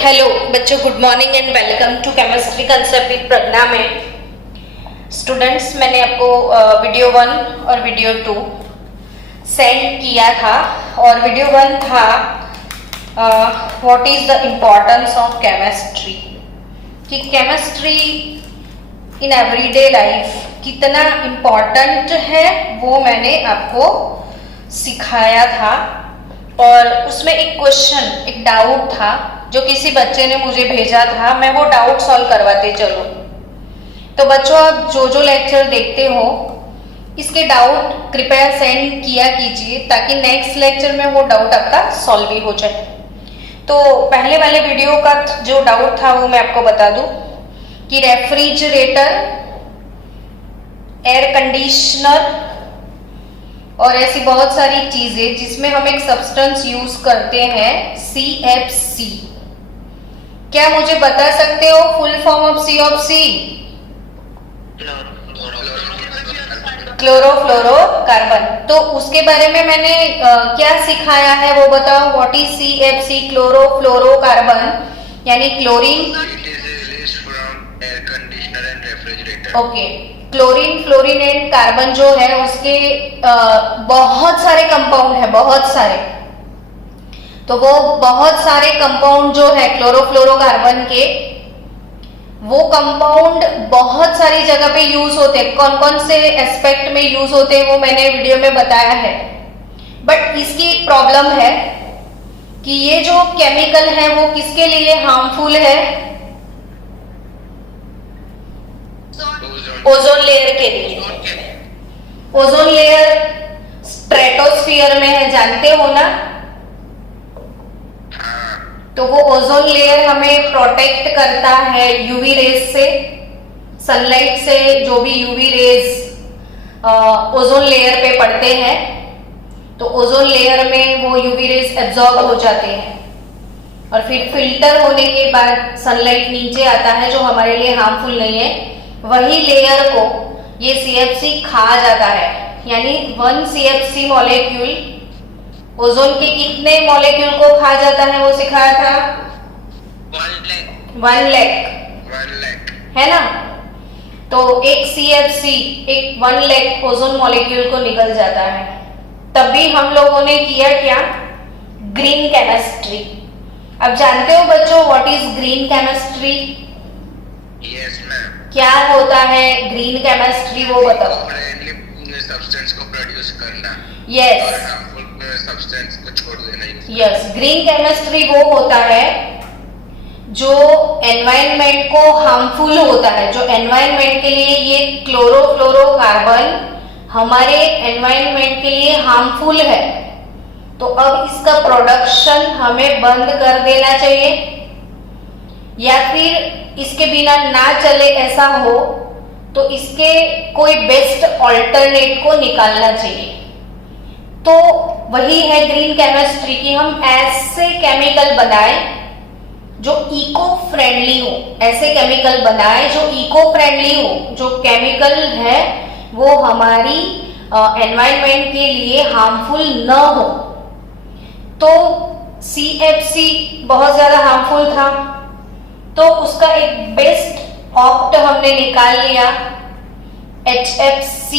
Hello बच्चों, good morning and welcome to chemistry concept with Pragya में। Students, मैंने आपको वीडियो 1 और वीडियो 2 सेंड किया था और वीडियो 1 था what is the importance of chemistry, कि केमिस्ट्री इन एवरीडे लाइफ कितना इम्पोर्टेंट है वो मैंने आपको सिखाया था। और उसमें एक क्वेश्चन, एक डाउट था जो किसी बच्चे ने मुझे भेजा था, मैं वो डाउट सॉल्व करवाते चलो। तो बच्चों, आप जो जो लेक्चर देखते हो इसके डाउट कृपया सेंड किया कीजिए ताकि नेक्स्ट लेक्चर में वो डाउट आपका सॉल्व भी हो जाए। तो पहले वाले वीडियो का जो डाउट था वो मैं आपको बता दूं कि रेफ्रिजरेटर, एयर कंडीशनर और ऐसी बहुत सारी चीजें जिसमें हम एक सब्सटेंस यूज करते हैं CFC। क्या मुझे बता सकते हो full form of CFC? Chlorofluorocarbon. तो उसके बारे में मैंने क्या सिखाया है वो बताओ। What is CFC? क्लोरोफ्लोरोकार्बन यानी chlorine. Okay, chlorine, fluorine and carbon जो है उसके बहुत सारे कंपाउंड है, बहुत सारे। तो वो बहुत सारे कंपाउंड जो है क्लोरोफ्लोरोकार्बन के, वो कंपाउंड बहुत सारी जगह पे यूज होते हैं। कौन कौन से एस्पेक्ट में यूज होते हैं वो मैंने वीडियो में बताया है। बट इसकी एक प्रॉब्लम है कि ये जो केमिकल है वो किसके लिए हार्मफुल है? ओजोन लेयर के लिए। ओजोन लेयर स्ट्रेटोस्फीयर में है, जानते हो ना। तो वो ओजोन लेयर हमें प्रोटेक्ट करता है यूवी रेज से, सनलाइट से। जो भी यूवी रेज ओजोन लेयर पे पड़ते हैं तो ओजोन लेयर में वो यूवी रेज एब्जॉर्ब हो जाते हैं और फिर फिल्टर होने के बाद सनलाइट नीचे आता है जो हमारे लिए हार्मफुल नहीं है। वही लेयर को ये CFC खा जाता है। यानी 1 CFC मॉलिक्यूल ओजोन के कितने मॉलिक्यूल को खा जाता है वो सिखाया था? 1 लाख है ना। तो एक CFC, एक 1 लाख ओजोन मॉलिक्यूल को निकल जाता है। तभी हम लोगों ने किया क्या? Green chemistry. अब जानते हो बच्चों what is green chemistry? Yes ma'am. क्या होता है ग्रीन केमिस्ट्री वो बताओ। सब्सटेंस को प्रोड्यूस करना। यस, और हार्मफुल सब्सटेंस को छोड़ देना। यस, ग्रीन केमिस्ट्री वो होता है जो एनवायरनमेंट को हार्मफुल होता है, जो एनवायरनमेंट के लिए ये क्लोरोफ्लोरोकार्बन हमारे एनवायरनमेंट के लिए हार्मफुल है। तो अब इसका प्रोडक्शन हमें बंद कर देना चाहिए या फिर इसके बिना ना चले ऐसा हो तो इसके कोई बेस्ट ऑल्टरनेट को निकालना चाहिए। तो वही है ग्रीन केमिस्ट्री की हम ऐसे केमिकल बनाएं जो इको फ्रेंडली हो, ऐसे केमिकल बनाएं जो इको फ्रेंडली हो, जो केमिकल है वो हमारी एनवायरनमेंट के लिए हार्मफुल न हो। तो CFC बहुत ज्यादा हार्मफुल था तो उसका एक बेस्ट ऑप्ट हमने निकाल लिया, HFC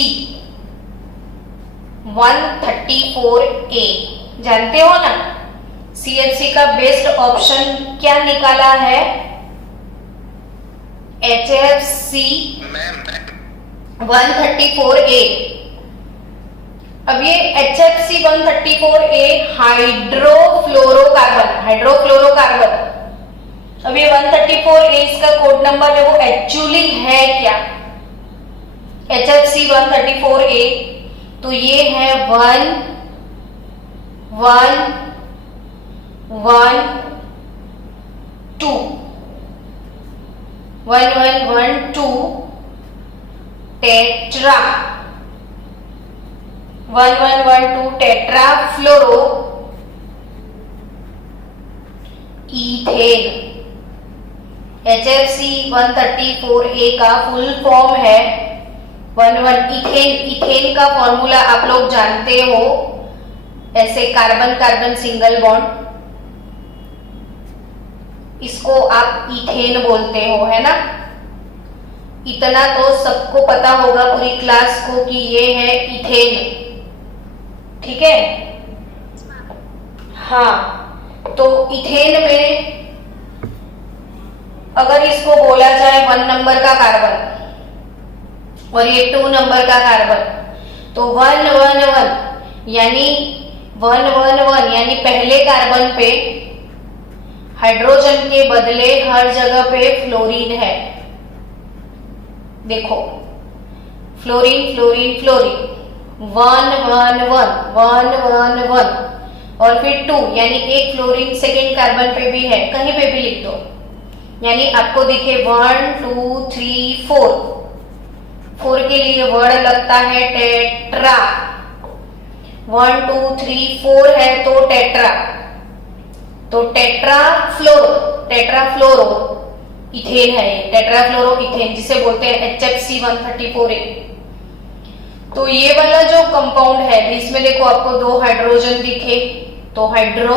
134A। जानते हो ना CFC का बेस्ट ऑप्शन क्या निकाला है? HFC 134A। अब ये HFC 134A हाइड्रोफ्लोरोकार्बन। अब ये 134A इसका कोड नंबर है, वो एक्चुअली है क्या? HFC 134A। तो ये है 1 1 1 2 1 1 1 2 टेट्रा 1 1 1 2 टेट्रा फ्लोरो इथेन। HFC 134A का फुल फॉर्म है 1 इथेन। इथेन का फॉर्मूला आप लोग जानते हो, ऐसे कार्बन कार्बन सिंगल बॉन्ड, इसको आप इथेन बोलते हो, है ना। इतना तो सबको पता होगा पूरी क्लास को कि ये है इथेन, ठीक है। हाँ, तो इथेन में अगर इसको बोला जाए 1 नंबर का कार्बन और ये 2 नंबर का कार्बन, तो 1 1 1 यानी 1 1 1 यानी पहले कार्बन पे हाइड्रोजन के बदले हर जगह पे फ्लोरीन है। देखो, फ्लोरीन फ्लोरीन फ्लोरीन, 1 1 1 1 1 1 और फिर 2 यानी एक फ्लोरीन सेकेंड कार्बन पे भी है, कहीं पे भी लिख दो, यानी आपको दिखे 1 2 3 4, 4 के लिए वर्ड लगता है टेट्रा, 1 2 3 4 है तो टेट्रा, तो टेट्रा फ्लोरो इथेन है, टेट्रा फ्लोरो इथेन जिसे बोलते हैं HFC134a। तो ये वाला जो कंपाउंड है, इसमें देखो आपको 2 हाइड्रोजन दिखे तो हाइड्रो,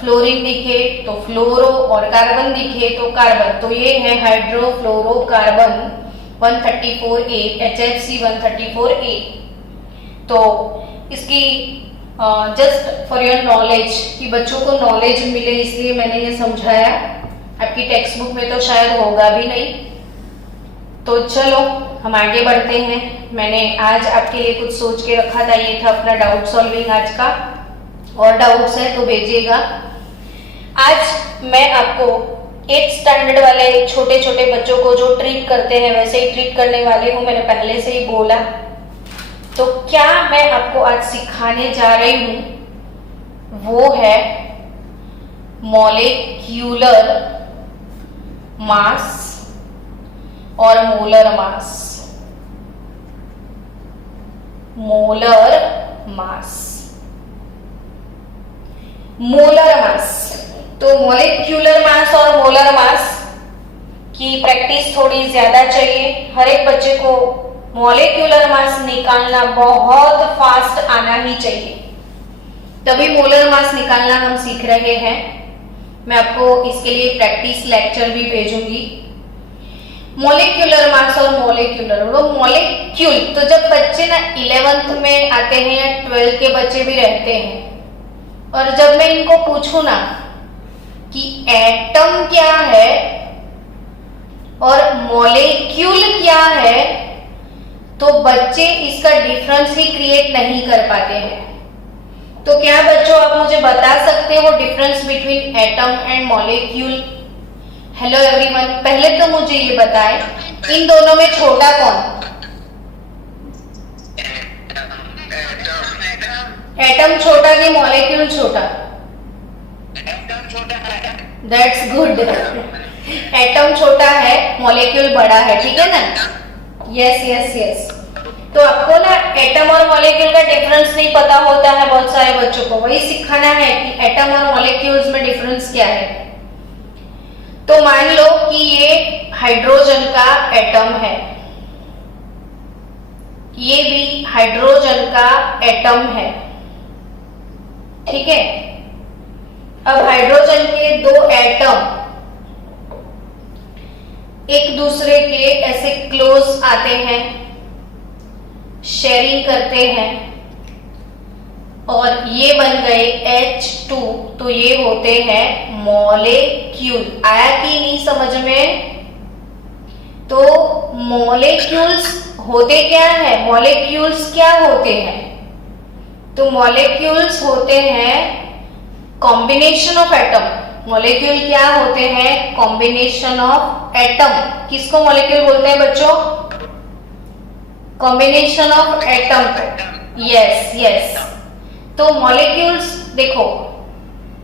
फ्लोरीन दिखे तो फ्लोरो और कार्बन दिखे तो कार्बन, तो ये है हाइड्रोफ्लोरोकार्बन 134a, HFC134a। तो इसकी जस्ट फॉर योर नॉलेज, कि बच्चों को नॉलेज मिले इसलिए मैंने ये समझाया, आपकी टेक्स्ट बुक में तो शायद होगा भी नहीं। तो चलो हम आगे बढ़ते हैं। मैंने आज आपके लिए कुछ सोच के रखा था, ये था अपना डाउट सॉल्विंग आज का, और डाउट्स है तो भेजिएगा। आज मैं आपको 8th स्टैंडर्ड वाले छोटे छोटे बच्चों को जो ट्रीट करते हैं वैसे ही ट्रीट करने वाले हूँ, मैंने पहले से ही बोला। तो क्या मैं आपको आज सिखाने जा रही हूँ वो है मॉलिक्यूलर मास और molar mass. Molar mass, molar mass, तो मॉलिक्यूलर मास और मोलर मास की प्रैक्टिस थोड़ी ज्यादा चाहिए। हर एक बच्चे को मॉलिक्यूलर मास निकालना बहुत फास्ट आना ही चाहिए, तभी मोलर मास निकालना हम सीख रहे हैं। मैं आपको इसके लिए प्रैक्टिस लेक्चर भी भेजूंगी। मॉलिक्यूलर मास और मॉलिक्यूलर, वो मॉलिक्यूल, तो जब बच्चे ना 11th में आते हैं या 12th के बच्चे भी रहते हैं, और जब मैं इनको पूछूं ना कि एटम क्या है और मॉलिक्यूल क्या है, तो बच्चे इसका डिफरेंस ही क्रिएट नहीं कर पाते हैं। तो क्या बच्चों आप मुझे बता सकते हो difference between atom and molecule? Hello everyone, पहले तो मुझे ये बताएं इन दोनों में छोटा कौन? एटम छोटा कि मॉलिक्यूल छोटा? That's good. एटम छोटा है, मॉलिक्यूल बड़ा है, ठीक है ना? Yes yes yes. तो आपको ना एटम और मॉलिक्यूल का डिफरेंस नहीं पता होता है बहुत सारे बच्चों को, वही सिखाना है कि एटम और मॉलिक्यूल्स में डिफरेंस क्या है। तो मान लो कि ये हाइड्रोजन का एटम है, ये भी हाइड्रोजन का एटम है, ठीक है। अब हाइड्रोजन के 2 एटम एक दूसरे के ऐसे क्लोज आते हैं, शेयरिंग करते हैं, और ये बन गए H2, तो ये होते हैं मॉलिक्यूल। आया कि नहीं समझ में? तो मॉलिक्यूल्स होते क्या है? मॉलिक्यूल्स क्या होते हैं? तो मॉलिक्यूल्स होते हैं कॉम्बिनेशन ऑफ एटम। मॉलिक्यूल क्या होते हैं? Combination of atom. किसको मॉलिक्यूल बोलते हैं बच्चों? Combination of atom. Yes yes. तो मॉलिक्यूल्स देखो,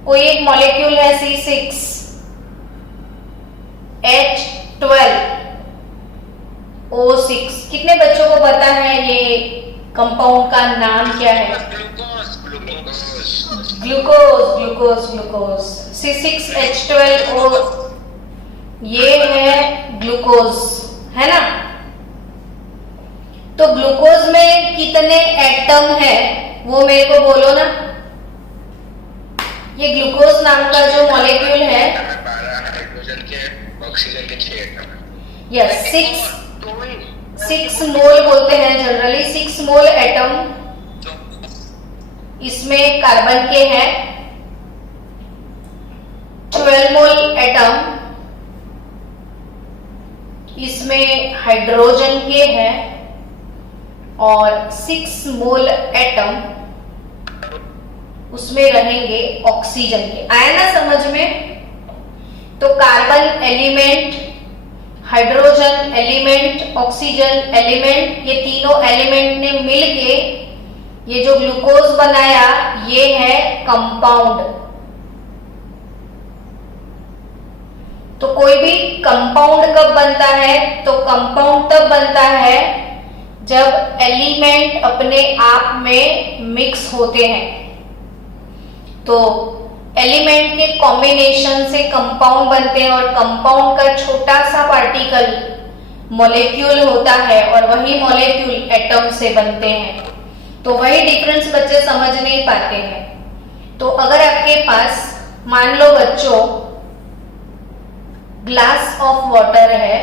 कोई एक मॉलिक्यूल है C6H12, O6। कितने बच्चों को पता है ये कंपाउंड का नाम क्या है? Glucose glucose glucose. C6H12O, ये है ग्लूकोज, है ना? तो ग्लूकोज में कितने एटम है वो मेरे को बोलो ना। ये ग्लूकोज नाम का जो मॉलिक्यूल है, ऑक्सीजन के 6 एटम है। यस, 6 मोल बोलते हैं जनरली, 6 मोल एटम इसमें कार्बन के हैं, 12 मोल एटम इसमें हाइड्रोजन के हैं और 6 मोल एटम उसमें रहेंगे ऑक्सीजन के। आया ना समझ में? तो carbon element, hydrogen element, oxygen element, ये तीनों एलिमेंट ने मिलके ये जो ग्लूकोज बनाया ये है कंपाउंड। तो कोई भी कंपाउंड कब बनता है? तो कंपाउंड तब बनता है जब एलिमेंट अपने आप में मिक्स होते हैं। तो एलिमेंट के कॉम्बिनेशन से कंपाउंड बनते हैं और कंपाउंड का छोटा सा पार्टिकल मॉलिक्यूल होता है और वही मॉलिक्यूल एटम से बनते हैं। तो वही डिफरेंस बच्चे समझ नहीं पाते हैं। तो अगर आपके पास मान लो बच्चों ग्लास ऑफ वाटर है,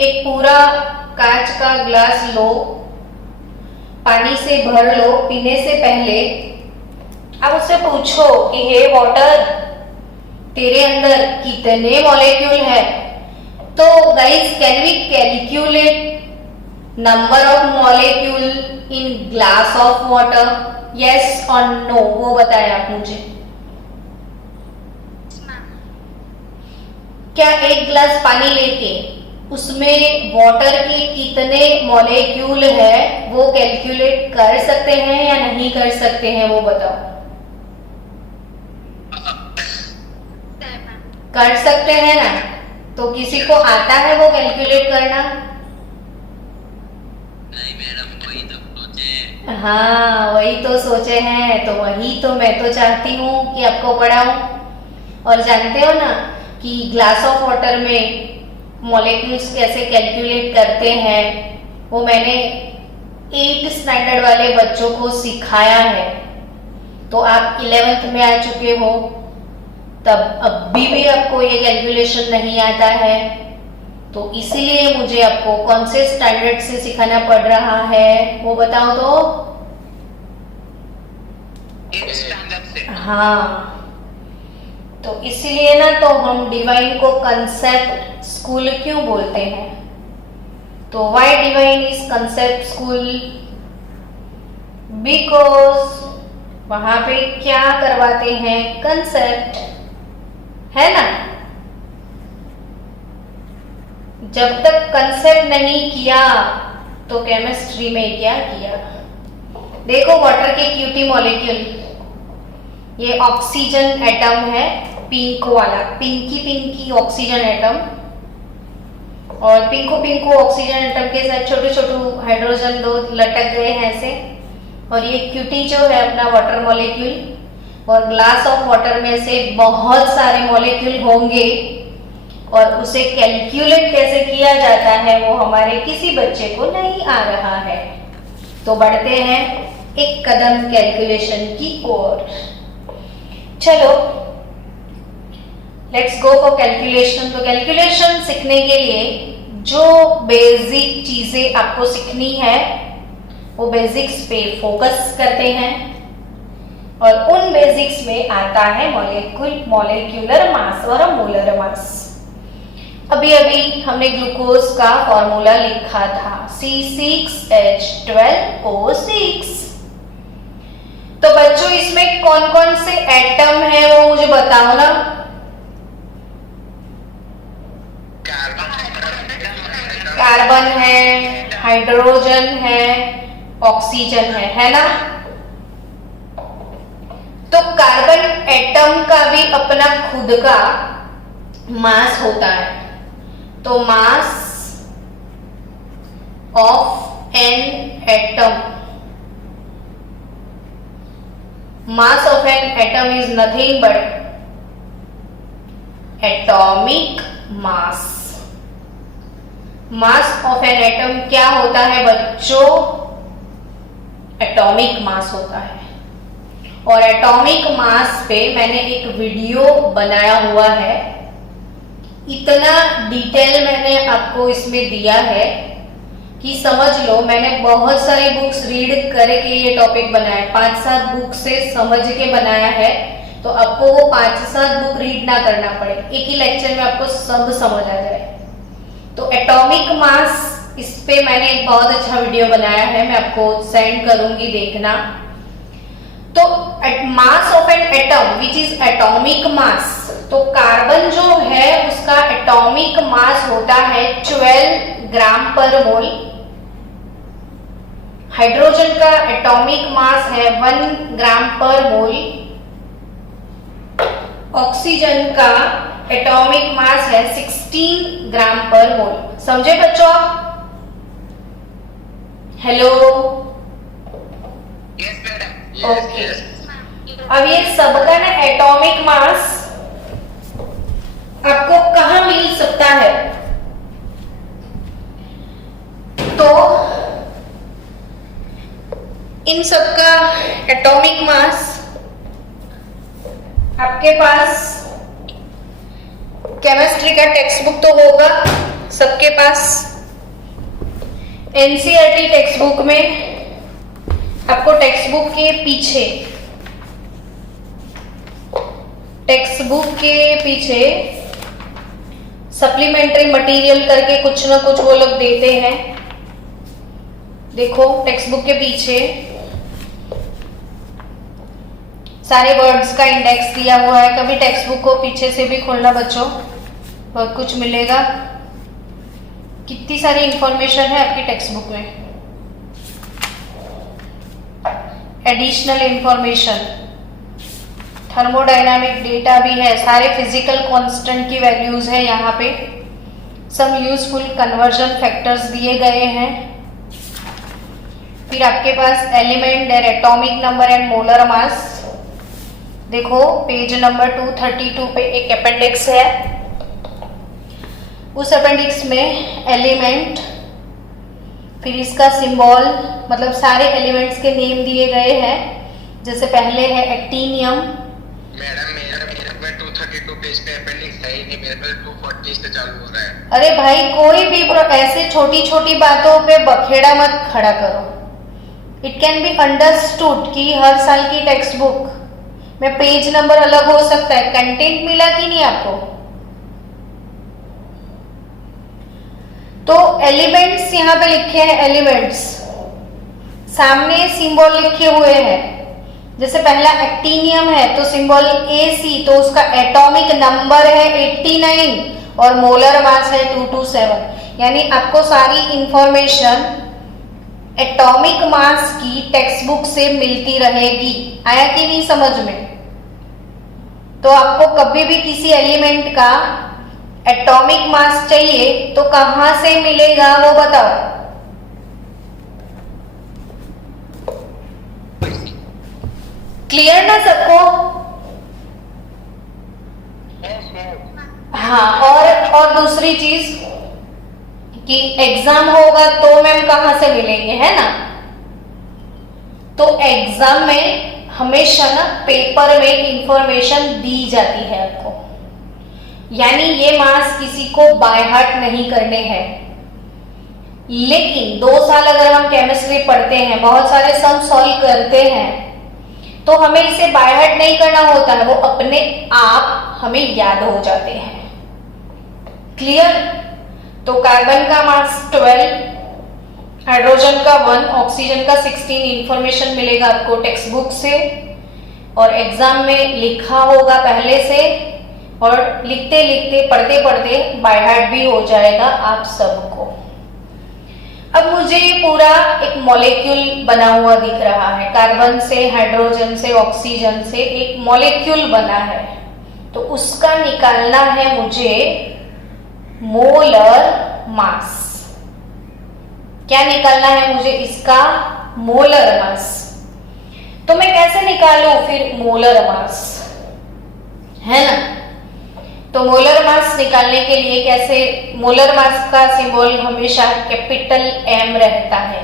एक पूरा कांच का ग्लास लो, पानी से भर लो, पीने से पहले आप उससे पूछो कि हे वाटर तेरे अंदर कितने मॉलिक्यूल है? तो guys can we calculate number of molecule in glass of water? Yes और नो, वो बताएं आप मुझे। क्या एक गिलास पानी लेके उसमें वाटर के कितने मॉलिक्यूल है वो कैलकुलेट कर सकते हैं या नहीं कर सकते हैं, वो बताओ। कर सकते हैं ना? तो किसी को आता है वो कैलकुलेट करना? नहीं मैडम, वही तो सोचे। हाँ वही तो सोचे हैं, तो वही तो मैं तो चाहती हूँ कि आपको पढ़ाऊं। और जानते हो ना कि ग्लास ऑफ वाटर में मॉलिक्यूल्स कैसे कैलकुलेट करते हैं, वो मैंने 8th स्टैंडर्ड वाले बच्चों को सिखाया है। तो आप 11th में आ चुके हो, तब अभी भी आपको ये कैलकुलेशन नहीं आता है, तो इसीलिए मुझे आपको कौन से स्टैंडर्ड से सिखाना पड़ रहा है वो बताओ तो। 8th स्टैंडर्ड से। हाँ, तो इसीलिए ना तो हम डिवाइन को कंसेप्ट स्कूल क्यों बोलते हैं? तो why divine is concept school? Because वहां पे क्या करवाते हैं? कंसेप्ट, है ना? जब तक कंसेप्ट नहीं किया तो केमिस्ट्री में क्या किया? देखो वाटर के क्यूटी मॉलिक्यूल, ये ऑक्सीजन एटम है, पिंक वाला, पिंकी पिंकी ऑक्सीजन एटम, और पिंको पिंको ऑक्सीजन एटम के साथ छोटे छोटे हाइड्रोजन दो लटक गए हैं ऐसे। और ये क्यूटी जो है अपना वाटर मॉलिक्यूल, और ग्लास ऑफ वाटर में से बहुत सारे मॉलिक्यूल होंगे और उसे कैलकुलेट कैसे किया जाता है वो हमारे किसी बच्चे को नहीं आ रहा है। तो बढ़ते हैं एक कदम कैलकुलेशन की ओर। चलो लेट्स गो फॉर कैलकुलेशन। तो कैलकुलेशन सीखने के लिए जो बेसिक चीजें आपको सीखनी है वो बेसिक्स पे फोकस करते हैं, और उन बेसिक्स में आता है मॉलिक्यूलर मास और मोलर मास। अभी अभी हमने ग्लूकोज का फॉर्मूला लिखा था C6H12O6। तो बच्चों इसमें कौन कौन से एटम है वो मुझे बताओ ना। कार्बन है, हाइड्रोजन है, ऑक्सीजन है ना? तो कार्बन एटम का भी अपना खुद का मास होता है। तो mass of an atom, mass of an atom is nothing but atomic mass. Mass of an atom क्या होता है बच्चों? एटॉमिक मास होता है। और एटॉमिक मास पे मैंने एक वीडियो बनाया हुआ है, इतना डिटेल मैंने आपको इसमें दिया है कि समझ लो मैंने बहुत सारी बुक्स रीड करके ये टॉपिक बनाया है, 5-7 बुक से समझ के बनाया है, तो आपको वो 5-7 बुक रीड ना करना पड़े, एक ही लेक्चर में आपको सब समझ आ जाए। तो एटॉमिक मास, इस पे मैंने एक बहुत अच्छा वीडियो बनाया है, मैं आपको सेंड करूंगी, देखना। तो mass of an atom which is atomic mass, तो कार्बन जो है उसका एटॉमिक मास होता है 12 ग्राम पर मोल। हाइड्रोजन का एटॉमिक मास है 1 ग्राम पर मोल। ऑक्सीजन का एटॉमिक मास है 16 ग्राम पर मोल। समझे बच्चों? Hello, yes madam. ओके। अब ये सबका ना एटॉमिक मास आपको कहां मिल सकता है? तो इन सबका एटॉमिक मास आपके पास केमिस्ट्री का टेक्स्ट बुक तो होगा सबके पास। एनसीईआरटी टेक्स्ट बुक में आपको टेक्स्ट बुक के पीछे सप्लीमेंट्री मटेरियल करके कुछ ना कुछ वो लोग देते हैं। देखो टेक्स्ट बुक के पीछे सारे वर्ड्स का इंडेक्स दिया हुआ है। कभी टेक्स्ट बुक को पीछे से भी खोलना बच्चों, बहुत कुछ मिलेगा। कितनी सारी इंफॉर्मेशन है आपकी टेक्स्ट बुक में, एडिशनल इंफॉर्मेशन, थर्मोडायनामिक डेटा भी है, सारे फिजिकल कांस्टेंट की वैल्यूज है यहाँ पे, सम यूजफुल कन्वर्जन फैक्टर्स दिए गए हैं। फिर आपके पास element, their atomic number and molar mass. देखो पेज नंबर 232 पे एक अपेंडिक्स है, उस अपेंडिक्स में एलिमेंट, फिर इसका सिंबल, मतलब सारे एलिमेंट्स के नेम दिए गए हैं। जैसे पहले है एक्टिनियम। मैडम मेरे में 232 पेज पे अपेंडिक्स है ही नहीं, मेरे पे 240 से चालू हो रहा है। अरे भाई कोई भी ऐसे छोटी छोटी बातों पे बखेड़ा मत खड़ा करो। इट कैन बी अंडरस्टूड कि हर साल की टेक्स्ट बुक में पेज नंबर अलग हो सकता है, कंटेंट मिला कि नहीं आपको? तो एलिमेंट्स यहाँ पे लिखे हैं, एलिमेंट्स सामने सिंबल लिखे हुए हैं। जैसे पहला एक्टिनियम है तो सिंबल AC, तो उसका एटॉमिक नंबर है 89 और मोलर मास है 227। यानी आपको सारी इंफॉर्मेशन एटॉमिक मास की टेक्स्ट बुक से मिलती रहेगी। आया कि नहीं समझ में? तो आपको कभी भी किसी एलिमेंट का एटॉमिक मास चाहिए तो कहां से मिलेगा वो बताओ। क्लियर ना सबको? हाँ, और दूसरी चीज कि एग्जाम होगा तो मैम कहां से मिलेंगे, है ना? तो एग्जाम में हमेशा ना पेपर में इंफॉर्मेशन दी जाती है आपको, यानी ये मास किसी को बाय हार्ट नहीं करने हैं। लेकिन 2 साल अगर हम केमिस्ट्री पढ़ते हैं, बहुत सारे सम सॉल्व करते हैं, तो हमें इसे बाय हार्ट नहीं करना होता है, वो अपने आप हमें याद हो जाते हैं। क्लियर? तो कार्बन का मास 12, हाइड्रोजन का 1, ऑक्सीजन का 16 इंफॉर्मेशन मिलेगा आपको टेक्स्ट बुक से, और एग्जाम में लिखा होगा पहले से, और लिखते लिखते पढ़ते पढ़ते बाय हार्ट भी हो जाएगा आप सबको। अब मुझे ये पूरा एक मॉलिक्यूल बना हुआ दिख रहा है, कार्बन से, हाइड्रोजन से, ऑक्सीजन से एक मॉलिक्यूल बना है, तो उसका निकालना है मुझे मोलर मास। क्या निकालना है मुझे? इसका मोलर मास। तो मैं कैसे निकालूं फिर मोलर मास, है ना? तो मोलर मास निकालने के लिए कैसे? मोलर मास का सिंबल हमेशा कैपिटल M रहता है,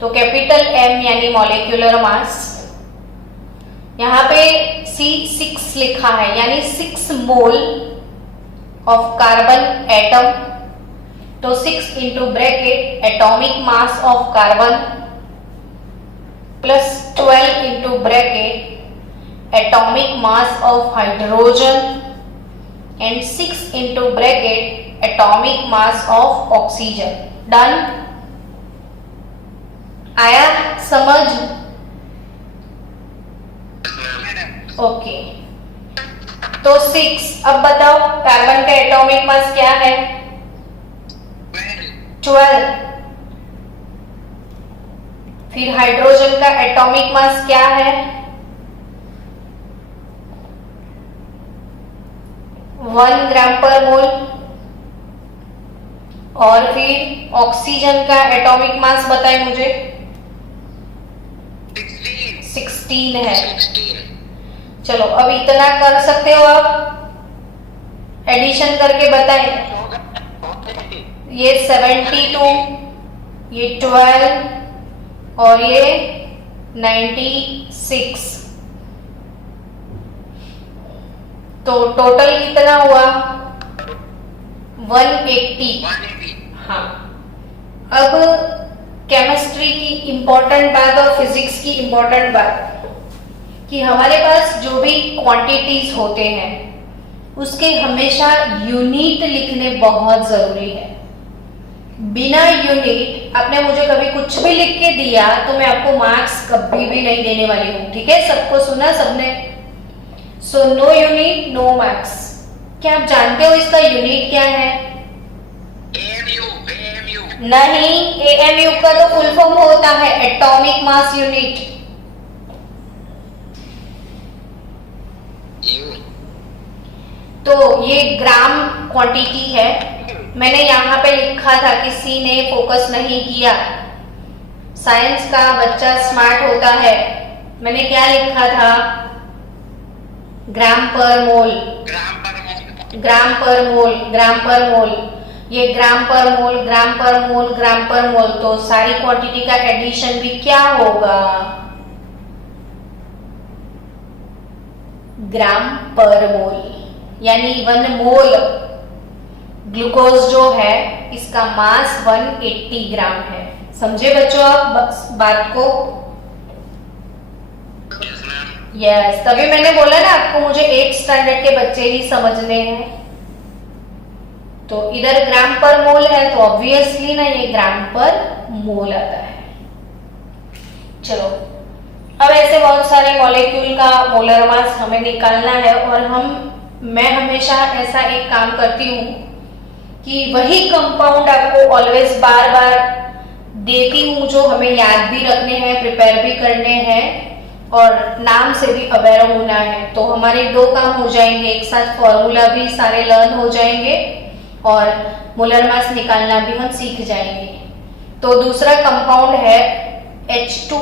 तो कैपिटल M यानी मॉलिक्यूलर मास। यहाँ पे C6 लिखा है, यानी 6 मोल ऑफ कार्बन एटम, तो 6 into bracket atomic mass of carbon plus 12 into bracket atomic mass of hydrogen and 6 into bracket atomic mass of oxygen. Done? आया समझ? ओके, तो 6। अब बताओ कार्बन का एटॉमिक मास क्या है? 12। फिर हाइड्रोजन का एटॉमिक मास क्या है? 1 ग्राम पर मोल। और फिर ऑक्सीजन का एटॉमिक मास बताए मुझे। 16 है। चलो अब इतना कर सकते हो आप, एडिशन करके बताएं। ये 72, ये 12 और ये 96, तो टोटल कितना हुआ? 180। हाँ, अब केमिस्ट्री की इंपॉर्टेंट बात और फिजिक्स की इंपॉर्टेंट बात कि हमारे पास जो भी क्वांटिटीज होते हैं उसके हमेशा यूनिट लिखने बहुत जरूरी है। बिना यूनिट आपने मुझे कभी कुछ भी लिख के दिया तो मैं आपको मार्क्स कभी भी नहीं देने वाली हूँ, ठीक है? सबको सुना सबने? So no unit no marks. क्या आप जानते हो इसका यूनिट क्या है? नहीं, एएमयू का तो फुल फॉर्म होता है एटॉमिक मास यूनिट। तो ये ग्राम क्वांटिटी है। मैंने यहाँ पे लिखा था, किसी ने फोकस नहीं किया। साइंस का बच्चा स्मार्ट होता है। मैंने क्या लिखा था? ग्राम पर मोल, ग्राम पर मोल, ग्राम पर मोल। ये ग्राम पर मोल, ग्राम पर मोल, ग्राम पर मोल, तो सारी क्वांटिटी का एडिशन भी क्या होगा? ग्राम पर मोल, यानी 1 मोल ग्लूकोज जो है इसका मास 180 ग्राम है। समझे बच्चों आप बात को? यस, तभी मैंने बोला ना आपको मुझे 1 स्टैंडर्ड के बच्चे ही समझने हैं। तो इधर ग्राम पर मोल है तो ऑब्वियसली ना ये ग्राम पर मोल आता है। चलो, अब ऐसे बहुत सारे मॉलिक्यूल का मोलर मास हमें निकालना है और मैं हमेशा ऐसा एक काम करती हूँ कि वही कंपाउंड आपको ऑलवेज बार बार देती हूँ जो हमें याद भी रखने हैं, प्रिपेयर भी करने हैं और नाम से भी अवेयर होना है। तो हमारे 2 काम हो जाएंगे, एक साथ फॉर्मूला भी सारे लर्न हो जाएंगे और मोलर मास निकालना भी हम सीख जाएंगे। तो दूसरा कंपाउंड है H2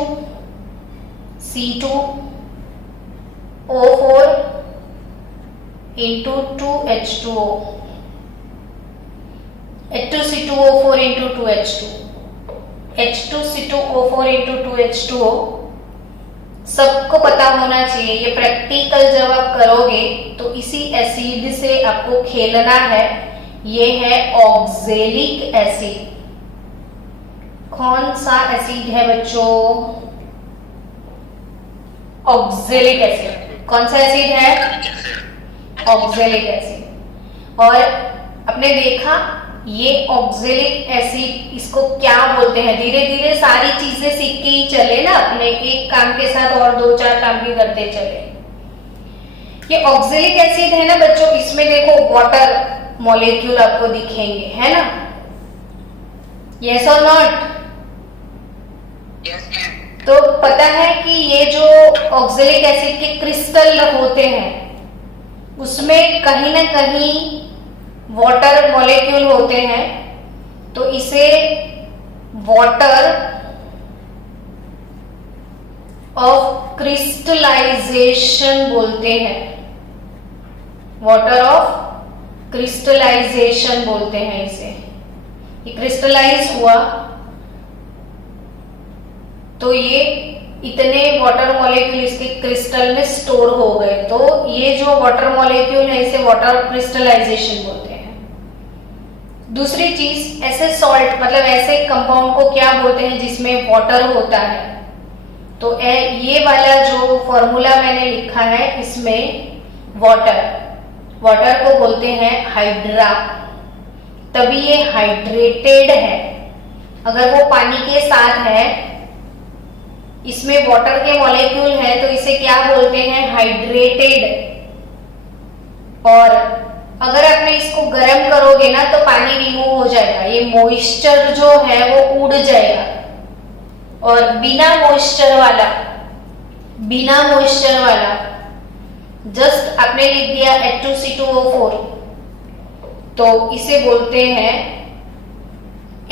C2O4 into 2H2O, H2C2O4 into 2H2, H2C2O4 into 2H2O सबको पता होना चाहिए। ये प्रैक्टिकल जब आप करोगे तो इसी एसिड से आपको खेलना है। ये है ऑक्जेलिक एसिड। कौन सा एसिड है बच्चों? Oxalic acid. कौन सा एसिड है? Oxalic acid. और आपने देखा ये ऑक्जेलिक एसिड, इसको क्या बोलते हैं? धीरे धीरे सारी चीजें सीख के ही चले ना, अपने एक काम के साथ और 2-4 काम भी करते चले। ये ऑक्जेलिक एसिड है ना बच्चों, इसमें देखो वाटर मॉलिक्यूल आपको दिखेंगे, है ना? यस और नॉट? तो पता है कि ये जो ऑक्जेलिक एसिड के क्रिस्टल होते हैं उसमें कहीं ना कहीं वाटर मॉलिक्यूल होते हैं, तो इसे वाटर ऑफ क्रिस्टलाइजेशन बोलते हैं। वाटर ऑफ क्रिस्टलाइजेशन बोलते हैं इसे। ये क्रिस्टलाइज हुआ तो ये इतने वाटर मॉलिक्यूल इसके क्रिस्टल में स्टोर हो गए, तो ये जो वाटर मॉलिक्यूल है इसे वाटर क्रिस्टलाइजेशन बोलते हैं। दूसरी चीज, ऐसे सॉल्ट मतलब ऐसे कंपाउंड को क्या बोलते हैं जिसमें वाटर होता है? तो ये वाला जो फॉर्मूला मैंने लिखा है इसमें वाटर को बोलते हैं हाइड्रा, तभी ये हाइड्रेटेड है। अगर वो पानी के साथ है, इसमें वाटर के मॉलिक्यूल है, तो इसे क्या बोलते हैं? हाइड्रेटेड। और अगर आपने इसको गर्म करोगे ना तो पानी रिमूव हो जाएगा, ये मॉइस्चर जो है वो उड़ जाएगा। और बिना मॉइस्चर वाला जस्ट आपने लिख दिया H2C2O4, तो इसे बोलते हैं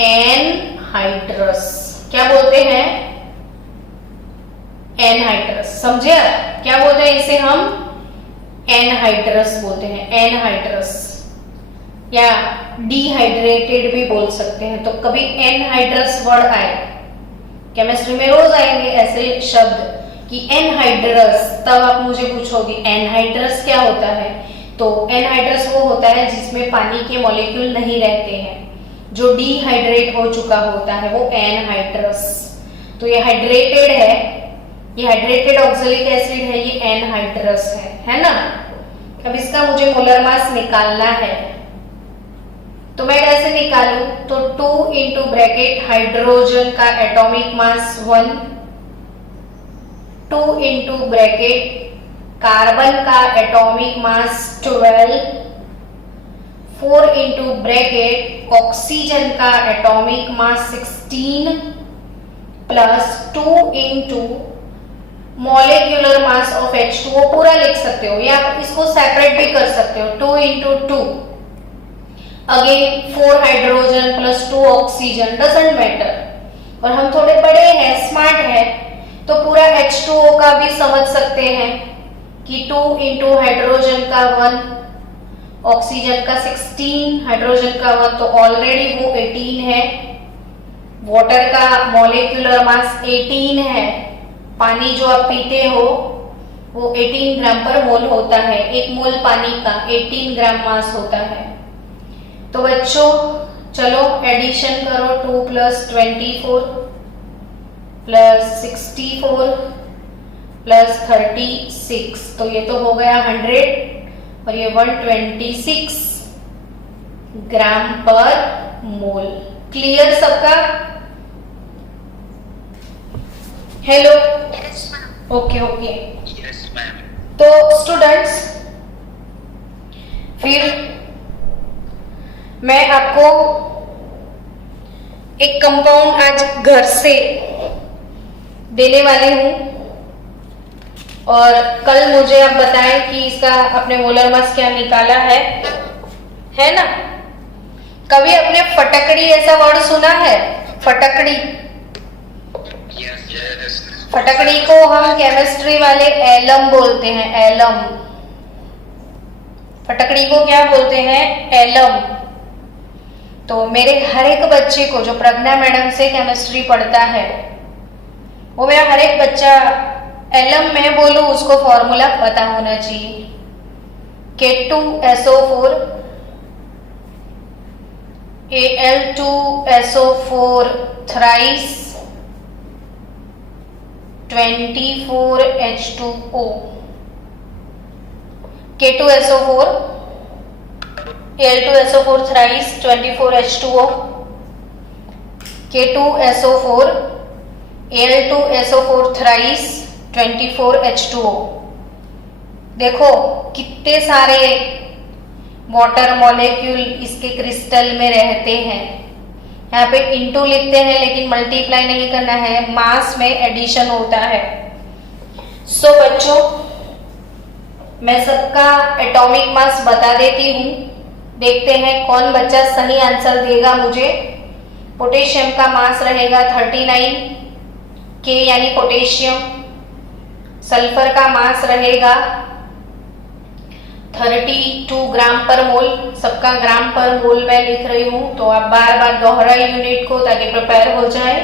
एनहाइड्रस। क्या बोलते हैं? एनहाइड्रस। समझे आप? क्या बोलते हैं इसे? हम एनहाइड्रस बोलते हैं, एनहाइड्रस, या डिहाइड्रेटेड भी बोल सकते हैं। तो कभी एनहाइड्रस वर्ड आए, केमिस्ट्री में रोज आएंगे ऐसे शब्द कि एनहाइड्रस, तब आप मुझे पूछोगे एनहाइड्रस क्या होता है? तो एनहाइड्रस वो होता है जिसमें पानी के मॉलिक्यूल नहीं रहते हैं, जो डिहाइड्रेट हो चुका होता है, वो एनहाइड्रस। तो ये हाइड्रेटेड है, ये हाइड्रेटेड ऑक्सैलिक एसिड है, ये एनहाइड्रस है ना? अब इसका मुझे मोलर मास निकालना है, तो मैं कैसे निकालूं? तो 2 इंटू ब्रैकेट हाइड्रोजन का atomic mass 1, 2 into bracket carbon का atomic mass 12, 4 into bracket oxygen का atomic mass 16 plus 2 into molecular mass of H2O। पूरा लिख सकते हो या आप इसको सेपरेट भी कर सकते हो, 2 into 2 again 4 hydrogen plus 2 oxygen, doesn't matter. और हम थोड़े बड़े हैं, स्मार्ट हैं, तो पूरा H2O का भी समझ सकते हैं कि 2 इंटू हाइड्रोजन का 1, ऑक्सीजन का 16, हाइड्रोजन का 1, तो ऑलरेडी वो 18 है। वाटर का मॉलिक्यूलर मास 18 है, पानी जो आप पीते हो वो 18 ग्राम पर मोल होता है, एक मोल पानी का 18 ग्राम मास होता है। तो बच्चों चलो एडिशन करो, 2 प्लस 24 प्लस 64 प्लस 36, तो ये तो हो गया 100 और ये 126 ग्राम पर मोल। क्लियर सबका? Hello? Okay okay. Yes ma'am. तो स्टूडेंट्स, फिर मैं आपको एक कंपाउंड आज घर से देने वाली हूं, और कल मुझे आप बताएं कि इसका अपने मोलर मास क्या निकाला है ना? कभी आपने फटकड़ी ऐसा वर्ड सुना है? फटकड़ी। यस। फटकड़ी को हम केमिस्ट्री वाले एलम बोलते हैं, एलम। फटकड़ी को क्या बोलते हैं? एलम। तो मेरे हर एक बच्चे को जो प्रज्ञा मैडम से केमिस्ट्री पढ़ता है, वो मेरा हर एक बच्चा एलम में बोलूं उसको फॉर्मूला पता होना चाहिए। K2SO4 Al2SO4 thrice 24H2O। K2SO4 Al2SO4 thrice 24H2O, K2SO4 Al2SO4 thrice 24H2O। देखो कितने सारे वाटर मॉलिक्यूल इसके क्रिस्टल में रहते हैं। यहाँ पे इंटू लिखते हैं लेकिन मल्टीप्लाई नहीं करना है, मास में एडिशन होता है। सो बच्चों, मैं सबका एटॉमिक मास बता देती हूँ, देखते हैं कौन बच्चा सही आंसर देगा मुझे। पोटेशियम का मास रहेगा 39 K यानी पोटेशियम। सल्फर का मास रहेगा 32 ग्राम पर मोल। सबका ग्राम पर मोल मैं लिख रही हूं, तो आप बार बार दोहराए यूनिट को ताकि प्रिपेयर हो जाए।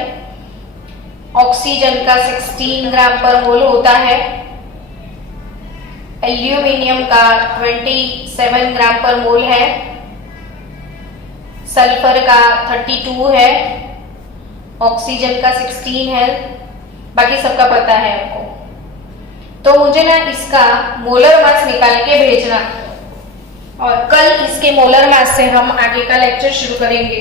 ऑक्सीजन का 16 ग्राम पर मोल होता है। एल्यूमिनियम का 27 ग्राम पर मोल है। सल्फर का 32 है, ऑक्सीजन का 16 है, बाकी सबका पता है आपको। तो मुझे ना इसका मोलर मास निकाल के भेजना, और कल इसके मोलर मास से हम आगे का लेक्चर शुरू करेंगे।